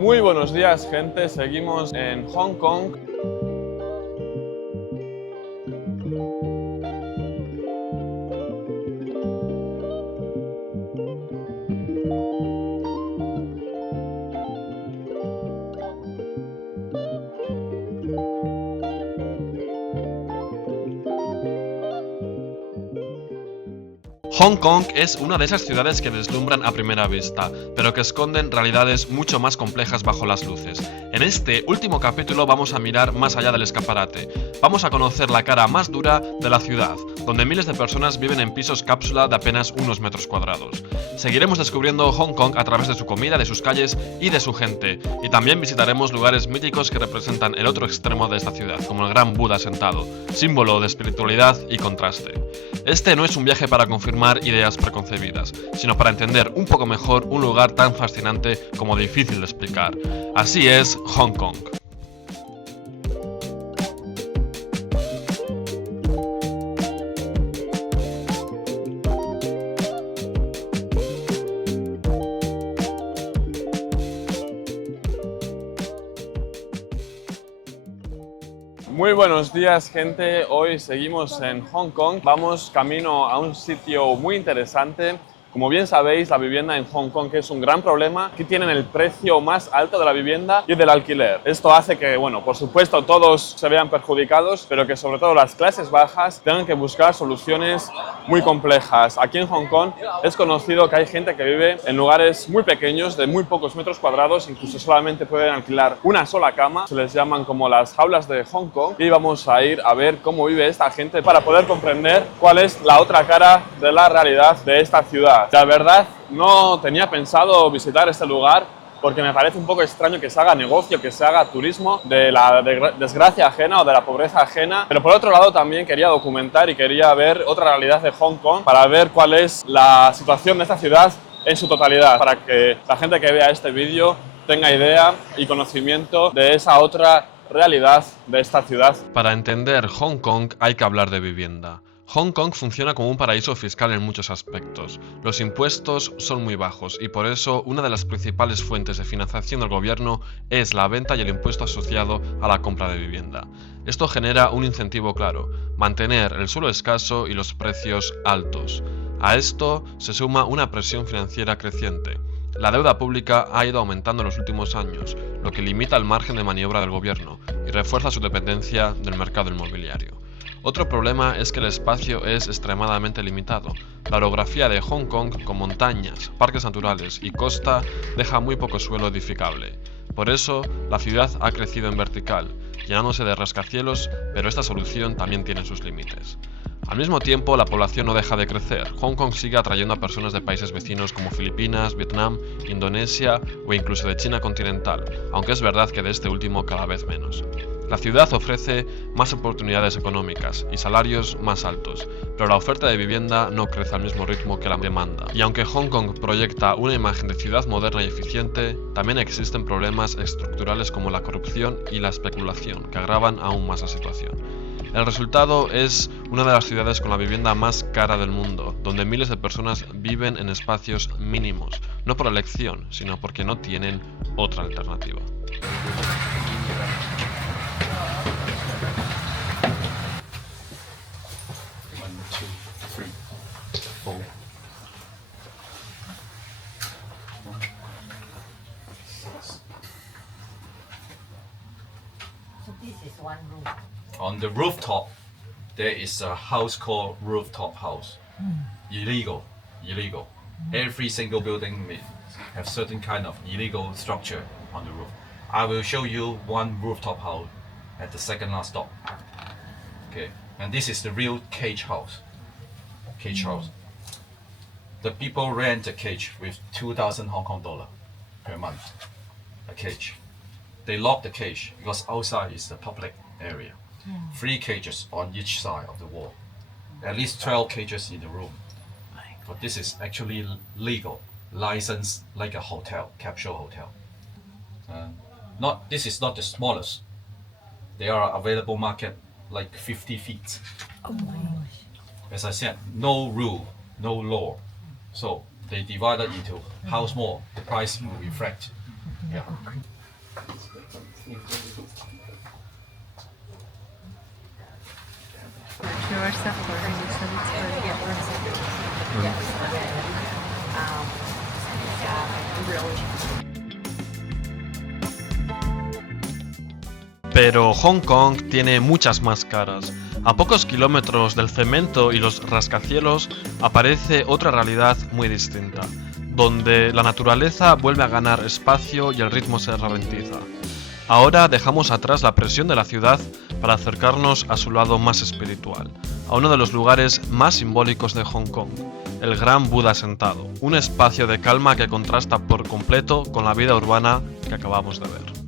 Muy buenos días, gente. Seguimos en Hong Kong. Hong Kong es una de esas ciudades que deslumbran a primera vista, pero que esconden realidades mucho más complejas bajo las luces. En este último capítulo vamos a mirar más allá del escaparate. Vamos a conocer la cara más dura de la ciudad, donde miles de personas viven en pisos cápsula de apenas unos metros cuadrados. Seguiremos descubriendo Hong Kong a través de su comida, de sus calles y de su gente, y también visitaremos lugares míticos que representan el otro extremo de esta ciudad, como el Gran Buda sentado, símbolo de espiritualidad y contraste. Este no es un viaje para confirmar ideas preconcebidas, sino para entender un poco mejor un lugar tan fascinante como difícil de explicar. Así es Hong Kong. Muy buenos días, gente. Hoy seguimos en Hong Kong. Vamos camino a un sitio muy interesante. Como bien sabéis, la vivienda en Hong Kong es un gran problema. Aquí tienen el precio más alto de la vivienda y del alquiler. Esto hace que, bueno, por supuesto todos se vean perjudicados, pero que sobre todo las clases bajas tengan que buscar soluciones muy complejas. Aquí en Hong Kong es conocido que hay gente que vive en lugares muy pequeños, de muy pocos metros cuadrados, incluso solamente pueden alquilar una sola cama. Se les llaman como las jaulas de Hong Kong. Y vamos a ir a ver cómo vive esta gente para poder comprender cuál es la otra cara de la realidad de esta ciudad. La verdad, no tenía pensado visitar este lugar porque me parece un poco extraño que se haga negocio, que se haga turismo de la desgracia ajena o de la pobreza ajena. Pero por otro lado también quería documentar y quería ver otra realidad de Hong Kong para ver cuál es la situación de esta ciudad en su totalidad, para que la gente que vea este vídeo tenga idea y conocimiento de esa otra realidad de esta ciudad. Para entender Hong Kong hay que hablar de vivienda. Hong Kong funciona como un paraíso fiscal en muchos aspectos. Los impuestos son muy bajos y por eso una de las principales fuentes de financiación del gobierno es la venta y el impuesto asociado a la compra de vivienda. Esto genera un incentivo claro, mantener el suelo escaso y los precios altos. A esto se suma una presión financiera creciente. La deuda pública ha ido aumentando en los últimos años, lo que limita el margen de maniobra del gobierno y refuerza su dependencia del mercado inmobiliario. Otro problema es que el espacio es extremadamente limitado. La orografía de Hong Kong, con montañas, parques naturales y costa, deja muy poco suelo edificable. Por eso, la ciudad ha crecido en vertical, llenándose de rascacielos, pero esta solución también tiene sus límites. Al mismo tiempo, la población no deja de crecer. Hong Kong sigue atrayendo a personas de países vecinos como Filipinas, Vietnam, Indonesia o incluso de China continental, aunque es verdad que de este último cada vez menos. La ciudad ofrece más oportunidades económicas y salarios más altos, pero la oferta de vivienda no crece al mismo ritmo que la demanda. Y aunque Hong Kong proyecta una imagen de ciudad moderna y eficiente, también existen problemas estructurales como la corrupción y la especulación, que agravan aún más la situación. El resultado es una de las ciudades con la vivienda más cara del mundo, donde miles de personas viven en espacios mínimos, no por elección, sino porque no tienen otra alternativa. This is one room. On the rooftop, there is a house called rooftop house. Illegal. Every single building may have certain kind of illegal structure on the roof. I will show you one rooftop house at the second last stop. Okay, and this is the real cage house. The people rent a cage with 2,000 Hong Kong dollar per month. A cage. They lock the cage because outside is the public area. 3 cages on each side of the wall. At least 12 cages in the room. But this is actually legal, licensed like a hotel, capsule hotel. This is not the smallest. There are available market like 50 feet. Oh my gosh. As I said, no rule, no law. So they divided into how small the price will reflect. Yeah. Sure, stuff for her. You said it's for to get Pero Hong Kong tiene muchas más caras. A pocos kilómetros del cemento y los rascacielos aparece otra realidad muy distinta, donde la naturaleza vuelve a ganar espacio y el ritmo se ralentiza. Ahora dejamos atrás la presión de la ciudad para acercarnos a su lado más espiritual, a uno de los lugares más simbólicos de Hong Kong, el Gran Buda Sentado, un espacio de calma que contrasta por completo con la vida urbana que acabamos de ver.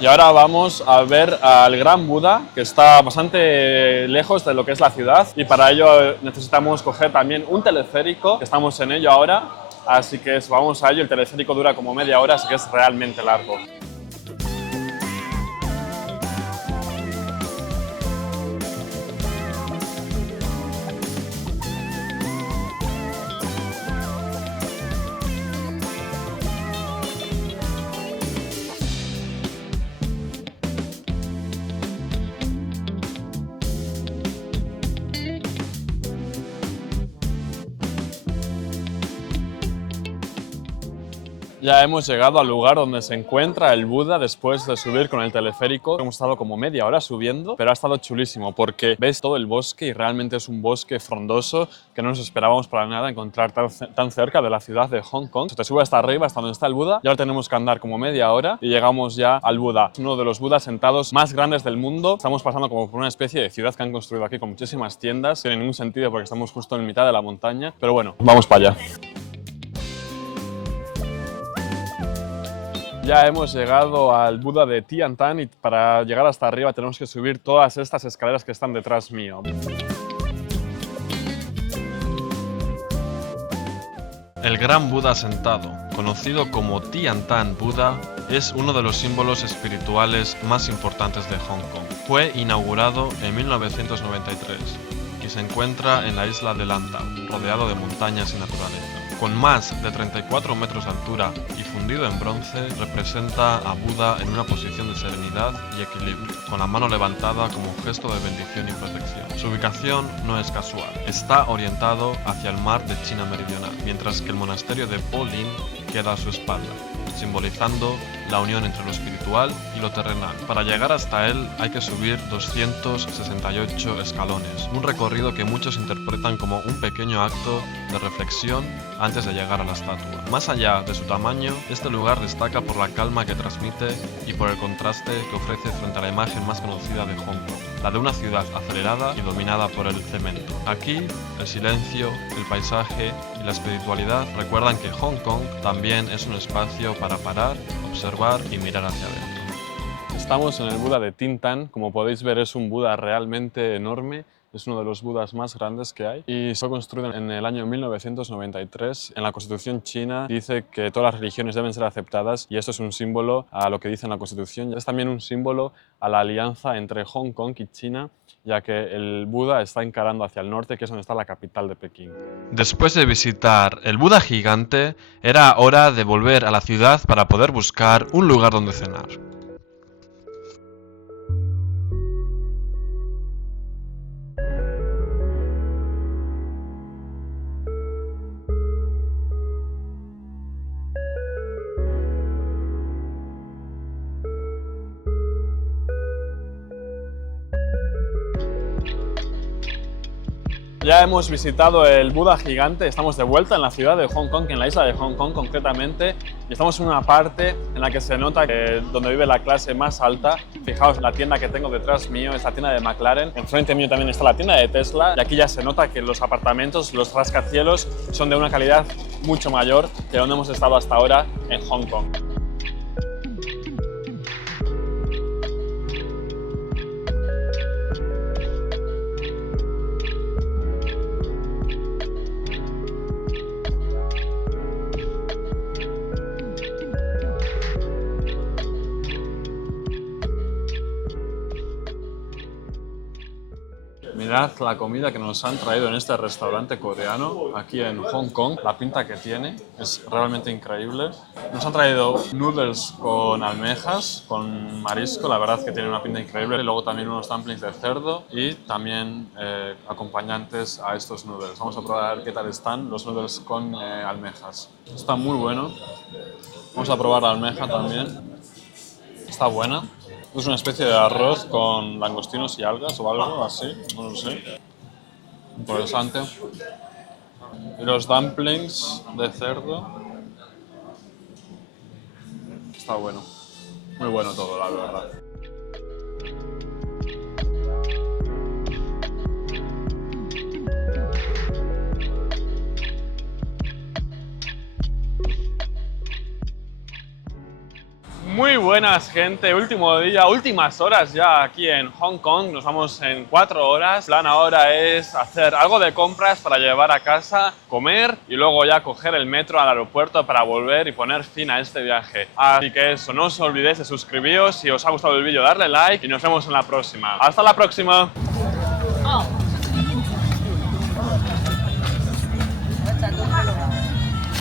Y ahora vamos a ver al Gran Buda, que está bastante lejos de lo que es la ciudad, y para ello necesitamos coger también un teleférico, que estamos en ello ahora, así que vamos a ello. El teleférico dura como media hora, así que es realmente largo. Ya hemos llegado al lugar donde se encuentra el Buda después de subir con el teleférico. Hemos estado como media hora subiendo, pero ha estado chulísimo porque ves todo el bosque y realmente es un bosque frondoso que no nos esperábamos para nada encontrar tan cerca de la ciudad de Hong Kong. Se te sube hasta arriba, hasta donde está el Buda, y ahora tenemos que andar como media hora y llegamos ya al Buda. Es uno de los Budas sentados más grandes del mundo. Estamos pasando como por una especie de ciudad que han construido aquí con muchísimas tiendas. No tiene ningún sentido porque estamos justo en mitad de la montaña, pero bueno, vamos para allá. Ya hemos llegado al Buda de Tian Tan y para llegar hasta arriba tenemos que subir todas estas escaleras que están detrás mío. El Gran Buda Sentado, conocido como Tian Tan Buda, es uno de los símbolos espirituales más importantes de Hong Kong. Fue inaugurado en 1993 y se encuentra en la isla de Lantau, rodeado de montañas y naturaleza. Con más de 34 metros de altura y fundido en bronce, representa a Buda en una posición de serenidad y equilibrio, con la mano levantada como un gesto de bendición y protección. Su ubicación no es casual, está orientado hacia el mar de China Meridional, mientras que el monasterio de Po Lin queda a su espalda, simbolizando la unión entre lo espiritual y lo terrenal. Para llegar hasta él hay que subir 268 escalones, un recorrido que muchos interpretan como un pequeño acto de reflexión antes de llegar a la estatua. Más allá de su tamaño, este lugar destaca por la calma que transmite y por el contraste que ofrece frente a la imagen más conocida de Hong Kong, la de una ciudad acelerada y dominada por el cemento. Aquí, el silencio, el paisaje y la espiritualidad recuerdan que Hong Kong también es un espacio para parar, observar y mirar hacia adentro. Estamos en el Buda de Tian Tan. Como podéis ver, es un Buda realmente enorme. Es uno de los Budas más grandes que hay y fue construido en el año 1993. En la Constitución china dice que todas las religiones deben ser aceptadas y esto es un símbolo a lo que dice en la Constitución. Es también un símbolo a la alianza entre Hong Kong y China, ya que el Buda está encarando hacia el norte, que es donde está la capital de Pekín. Después de visitar el Buda gigante, era hora de volver a la ciudad para poder buscar un lugar donde cenar. Ya hemos visitado el Buda gigante, estamos de vuelta en la ciudad de Hong Kong, en la isla de Hong Kong concretamente, y estamos en una parte en la que se nota que donde vive la clase más alta. Fijaos, la tienda que tengo detrás mío es la tienda de McLaren, enfrente mío también está la tienda de Tesla, y aquí ya se nota que los apartamentos, los rascacielos, son de una calidad mucho mayor que donde hemos estado hasta ahora en Hong Kong. Mirad la comida que nos han traído en este restaurante coreano aquí en Hong Kong. La pinta que tiene es realmente increíble. Nos han traído noodles con almejas, con marisco, la verdad que tiene una pinta increíble. Y luego también unos dumplings de cerdo y también acompañantes a estos noodles. Vamos a probar qué tal están los noodles con almejas. Está muy bueno. Vamos a probar la almeja también. Está buena. Es una especie de arroz con langostinos y algas o algo así, no lo sé. Interesante. Y los dumplings de cerdo. Está bueno. Muy bueno todo, la verdad. Muy buenas, gente. Último día, últimas horas ya aquí en Hong Kong. Nos vamos en 4 horas. El plan ahora es hacer algo de compras para llevar a casa, comer y luego ya coger el metro al aeropuerto para volver y poner fin a este viaje. Así que eso, no os olvidéis de suscribiros. Si os ha gustado el vídeo, darle like y nos vemos en la próxima. ¡Hasta la próxima!